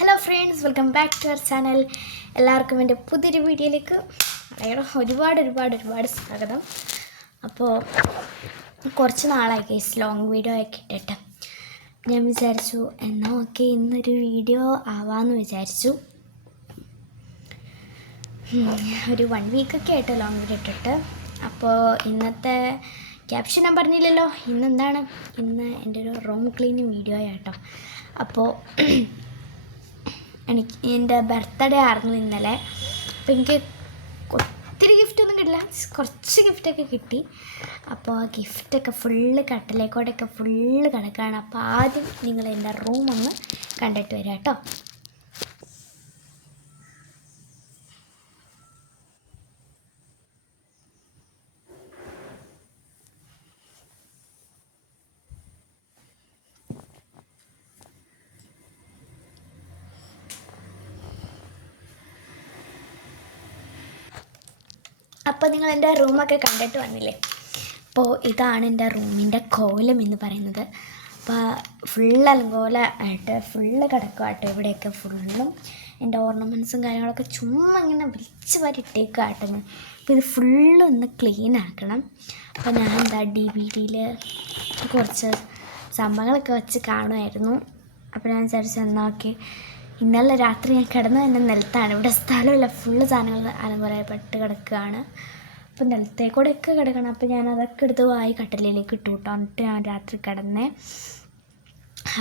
Hello friends, welcome back to our channel. എല്ലാവർക്കും എൻ്റെ പുതിയൊരു വീഡിയോയിലേക്ക് ഒരുപാട് സ്വാഗതം. അപ്പോൾ കുറച്ച് നാളായി കേസ് ലോങ് വീഡിയോ ഒക്കെ ഇട്ടിട്ട് ഞാൻ വിചാരിച്ചു എന്നാൽ ഓക്കെ ഇന്നൊരു വീഡിയോ ആവാമെന്ന് വിചാരിച്ചു. ഒരു 1 വീക്കൊക്കെ ആയിട്ട് ലോങ് വീഡിയോ ഇട്ടിട്ട്. അപ്പോൾ ഇന്നത്തെ ക്യാപ്ഷൻ ഞാൻ പറഞ്ഞില്ലല്ലോ, ഇന്നെന്താണ്, ഇന്ന് എൻ്റെ ഒരു റൂം ക്ലീനിങ് വീഡിയോ ആട്ടോ. അപ്പോൾ എൻ്റെ ബർത്ത്ഡേ ആയിരുന്നു ഇന്നലെ. അപ്പോൾ എനിക്ക് ഒത്തിരി ഗിഫ്റ്റൊന്നും കിട്ടില്ല, കുറച്ച് ഗിഫ്റ്റൊക്കെ കിട്ടി. അപ്പോൾ ആ ഗിഫ്റ്റൊക്കെ ഫുള്ള് കട്ടിലേക്കോടെയൊക്കെ ഫുള്ള് കിടക്കുകയാണ്. അപ്പോൾ ആദ്യം നിങ്ങൾ എൻ്റെ റൂം ഒന്ന് കണ്ടിട്ട് വരിക കേട്ടോ. അപ്പോൾ നിങ്ങൾ എൻ്റെ റൂമൊക്കെ കണ്ടിട്ട് വന്നില്ലേ. അപ്പോൾ ഇതാണ് എൻ്റെ റൂമിൻ്റെ കോലം എന്ന് പറയുന്നത്. അപ്പോൾ ഫുള്ള് അലങ്കോല ആയിട്ട് ഫുള്ള് കിടക്കുവാട്ടോ. ഇവിടെയൊക്കെ ഫുള്ളും എൻ്റെ ഓർണമെൻറ്റ്സും കാര്യങ്ങളൊക്കെ ചുമ്മാ ഇങ്ങനെ വിളിച്ച് വാരി ഇട്ടേക്കാട്ടോ ഞാൻ. അപ്പോൾ ഇത് ഫുള്ള് ഒന്ന് ക്ലീൻ ആക്കണം. അപ്പോൾ ഞാൻ DVD കുറച്ച് സംഭവങ്ങളൊക്കെ വെച്ച് കാണുമായിരുന്നു. അപ്പോൾ ഞാൻ വിചാരിച്ചു എന്നാക്കി ഇന്നലെ രാത്രി ഞാൻ കിടന്നു തന്നെ നിലത്താണ്. ഇവിടെ സ്ഥലമില്ല, ഫുള്ള് സാധനങ്ങൾ അലങ്കോലപ്പെട്ട് കിടക്കുകയാണ്. അപ്പോൾ നിലത്തേക്കൂടെയൊക്കെ കിടക്കണം. അപ്പോൾ ഞാൻ അതൊക്കെ എടുത്ത് വായി കട്ടിലേക്ക് ഇട്ടു കേട്ടോ. എന്നിട്ട് ഞാൻ രാത്രി കിടന്നേ.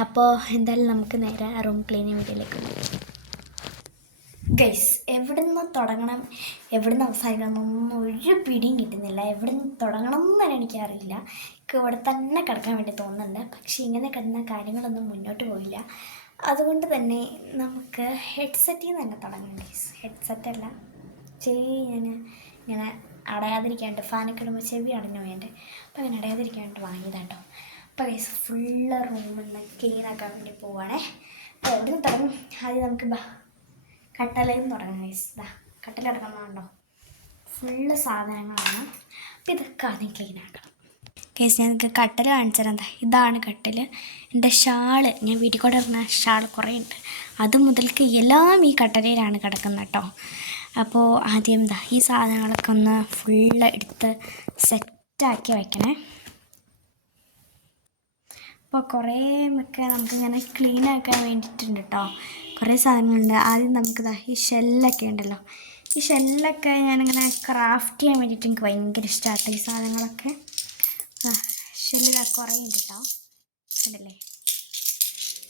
അപ്പോൾ എന്തായാലും നമുക്ക് നേരെ റൂം ക്ലീനിങ് വീഡിയോയിലേക്ക് പോകും. ഗൈസ്, എവിടെ നിന്ന് തുടങ്ങണം എവിടെ നിന്ന് അവസാനിക്കണം എന്നൊന്നും ഒരു പിടിയും കിട്ടുന്നില്ല. എവിടെ നിന്ന് തുടങ്ങണം എന്ന് തന്നെ എനിക്കറിയില്ല. എനിക്ക് ഇവിടെ തന്നെ കിടക്കാൻ വേണ്ടി തോന്നുന്നുണ്ട്. പക്ഷേ ഇങ്ങനെ കിടന്ന കാര്യങ്ങളൊന്നും മുന്നോട്ട് പോയില്ല. അതുകൊണ്ട് തന്നെ നമുക്ക് ഹെഡ്സെറ്റിൽ നിന്ന് തന്നെ തുടങ്ങാം ഗൈസ്. ഹെഡ്സെറ്റല്ല, ഞാൻ ഇങ്ങനെ അടയാതിരിക്കാണ്ട് ഫാനൊക്കെ ഇടുമ്പോൾ ചെവി അടഞ്ഞു പോയതിൻ്റെ. അപ്പോൾ അങ്ങനെ അടയാതിരിക്കാണ്ട് വാങ്ങിയതാട്ടോ. അപ്പോൾ ഗൈസ് ഫുള്ള് റൂമൊന്ന് ക്ലീൻ ആക്കാൻ വേണ്ടി പോവുകയാണേ. അപ്പോൾ എവിടെ നിന്ന് തുടങ്ങും? ആദ്യം നമുക്ക് കട്ടലയിൽ നിന്ന് തുടങ്ങാം ഗൈസ്. കട്ടലടക്കണമെന്നുണ്ടോ, ഫുള്ള് സാധനങ്ങളാണ്. അപ്പോൾ ഇതൊക്കെ ആദ്യം ക്ലീൻ ആക്കണം ഗൈസ്. ഞാൻ നിങ്ങൾക്ക് കട്ടൽ കാണിച്ചു തരാം. ഇതാണ് കട്ടൽ. എൻ്റെ ഷാള്, ഞാൻ വീട്ടിൽ കൂടെ ഇടുന്ന ഷാൾ കുറേ ഉണ്ട്. അത് മുതൽക്ക് എല്ലാം ഈ കട്ടലയിലാണ് കിടക്കുന്നത് കേട്ടോ. അപ്പോൾ ആദ്യം ഈ സാധനങ്ങളൊക്കെ ഒന്ന് ഫുള്ള് എടുത്ത് സെറ്റാക്കി വയ്ക്കണേ. അപ്പോൾ കുറേ ഒക്കെ നമുക്കിങ്ങനെ ക്ലീൻ ആക്കാൻ വേണ്ടിയിട്ടുണ്ട് കേട്ടോ. കുറേ സാധനങ്ങളുണ്ട്. ആദ്യം നമുക്ക് ഈ ഷെല്ലൊക്കെ ഉണ്ടല്ലോ, ഈ ഷെല്ലൊക്കെ ഞാനിങ്ങനെ ക്രാഫ്റ്റ് ചെയ്യാൻ വേണ്ടിയിട്ട് എനിക്ക് ഭയങ്കര ഇഷ്ടമാട്ടോ ഈ സാധനങ്ങളൊക്കെ. ഷെല്ലിൽ കുറേ ഉണ്ട് കേട്ടോ, ഉണ്ടല്ലേ.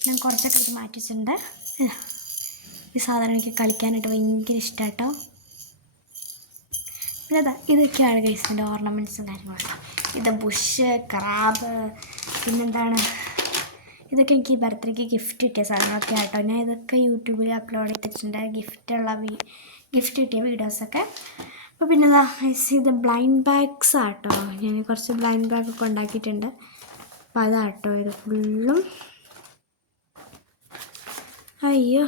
ഞാൻ കുറച്ചൊക്കെ എടുത്ത് മാറ്റി വെച്ചിട്ടുണ്ട്. ഈ സാധനം എനിക്ക് കളിക്കാനായിട്ട് ഭയങ്കര ഇഷ്ടമാട്ടോ. പിന്നെ ഇതൊക്കെയാണ് ഗൈസിൻ്റെ ഓർണമെൻറ്റ്സും കാര്യങ്ങളൊക്കെ. ഇത് ബുഷ്, ക്രാബ്, പിന്നെന്താണ്, ഇതൊക്കെ എനിക്ക് ഈ ബർത്ത്ഡേക്ക് ഗിഫ്റ്റ് കിട്ടിയ സാധനങ്ങളൊക്കെ ആട്ടോ. ഞാൻ ഇതൊക്കെ യൂട്യൂബിൽ അപ്ലോഡ് ചെയ്തിട്ടുണ്ട്, ഗിഫ്റ്റ് കിട്ടിയ വീഡിയോസൊക്കെ. അപ്പോൾ പിന്നെ ഇത് ബ്ലൈൻഡ് ബാഗ്സ് ആട്ടോ. ഞാൻ കുറച്ച് ബ്ലൈൻഡ് ബാഗൊക്കെ ഉണ്ടാക്കിയിട്ടുണ്ട്. അപ്പോൾ അതാട്ടോ ഇത് ഫുള്ളും. അയ്യോ,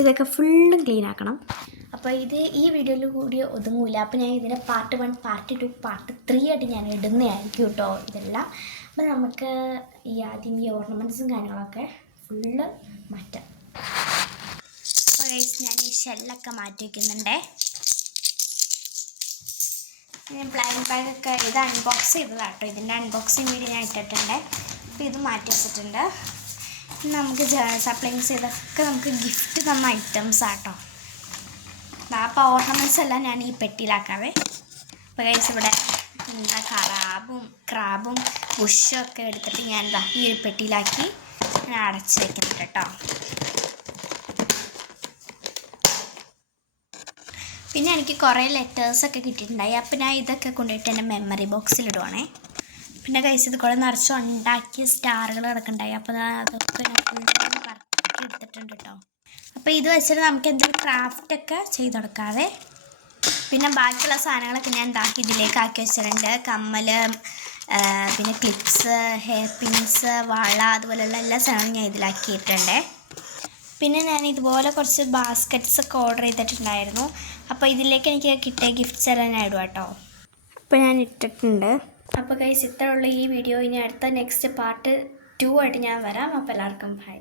ഇതൊക്കെ ഫുള്ളും ക്ലീൻ ആക്കണം. അപ്പോൾ ഈ വീഡിയോയിൽ കൂടി ഒതുങ്ങൂല. അപ്പോൾ ഞാൻ ഇതിൻ്റെ പാർട്ട് 1, പാർട്ട് 2, പാർട്ട് 3 ആയിട്ട് ഞാൻ ഇടുന്നതായിരിക്കും കേട്ടോ ഇതെല്ലാം. അപ്പോൾ നമുക്ക് ആദ്യം ഈ ഓർണമെൻറ്റ്സും കാര്യങ്ങളൊക്കെ ഫുള്ള് മാറ്റാം. അപ്പോൾ ഞാൻ ഈ ഷെല്ലൊക്കെ മാറ്റി വയ്ക്കുന്നുണ്ടേ. ഞാൻ ബ്ലൈൻഡ് ബാഗൊക്കെ ഇത് അൺബോക്സ് ചെയ്തതാട്ടോ. ഇതിൻ്റെ അൺബോക്സിങ് വീഡിയോ ഞാൻ ഇട്ടിട്ടുണ്ട്. അപ്പോൾ ഇത് മാറ്റി വെച്ചിട്ടുണ്ട്. നമുക്ക് സപ്ലൈസ് ചെയ്തൊക്കെ നമുക്ക് ഗിഫ്റ്റ് തന്ന ഐറ്റംസ് ആട്ടോ. അപ്പോൾ ഓർണമെൻറ്റ്സ് എല്ലാം ഞാൻ ഈ പെട്ടിയിലാക്കാവേ. അപ്പോൾ ഗൈസ് ഇവിടെ ക്രാബും ബുഷും ഒക്കെ എടുത്തിട്ട് ഞാൻ ഈ ഒരു പെട്ടിയിലാക്കി ഞാൻ അടച്ച് വയ്ക്കുന്നുണ്ട് കേട്ടോ. പിന്നെ എനിക്ക് കുറേ ലെറ്റേഴ്സൊക്കെ കിട്ടിയിട്ടുണ്ടായി. അപ്പോൾ ഞാൻ ഇതൊക്കെ കൊണ്ടുപോയിട്ട് എൻ്റെ മെമ്മറി ബോക്സിലിടുവാണേ. പിന്നെ ഗൈസ് ഇത് കൂടെ നിറച്ച് ഉണ്ടാക്കിയ സ്റ്റാറുകൾ കിടക്കുന്നുണ്ടായി. അപ്പോൾ അതൊക്കെ ഞാൻ ഫുള്ള് പറക്കി എടുത്തിട്ടുണ്ട് കേട്ടോ. അപ്പോൾ ഇത് വെച്ചിട്ട് നമുക്ക് എന്തെങ്കിലും ക്രാഫ്റ്റൊക്കെ ചെയ്ത് കൊടുക്കാതെ. പിന്നെ ബാക്കിയുള്ള സാധനങ്ങളൊക്കെ ഞാൻ ഇതിലേക്ക് ആക്കി വെച്ചിട്ടുണ്ട്. കമ്മൽ, പിന്നെ ക്ലിപ്സ്, ഹെയർ പിൻസ്, വള, അതുപോലെയുള്ള എല്ലാ സാധനങ്ങളും ഞാൻ ഇതിലാക്കിയിട്ടുണ്ട്. പിന്നെ ഞാൻ ഇതുപോലെ കുറച്ച് ബാസ്ക്കറ്റ്സൊക്കെ ഓർഡർ ചെയ്തിട്ടുണ്ടായിരുന്നു. അപ്പോൾ ഇതിലേക്ക് എനിക്ക് കിട്ടിയ ഗിഫ്റ്റ്സ് എല്ലാം ഞാൻ ഇടും കേട്ടോ. അപ്പോൾ ഞാൻ ഇട്ടിട്ടുണ്ട്. അപ്പോൾ ഗൈസ് ഇത്രയുള്ള ഈ വീഡിയോ. ഇനി അടുത്ത നെക്സ്റ്റ് പാർട്ട് 2 ആയിട്ട് ഞാൻ വരാം. അപ്പോൾ എല്ലാവർക്കും ബൈ.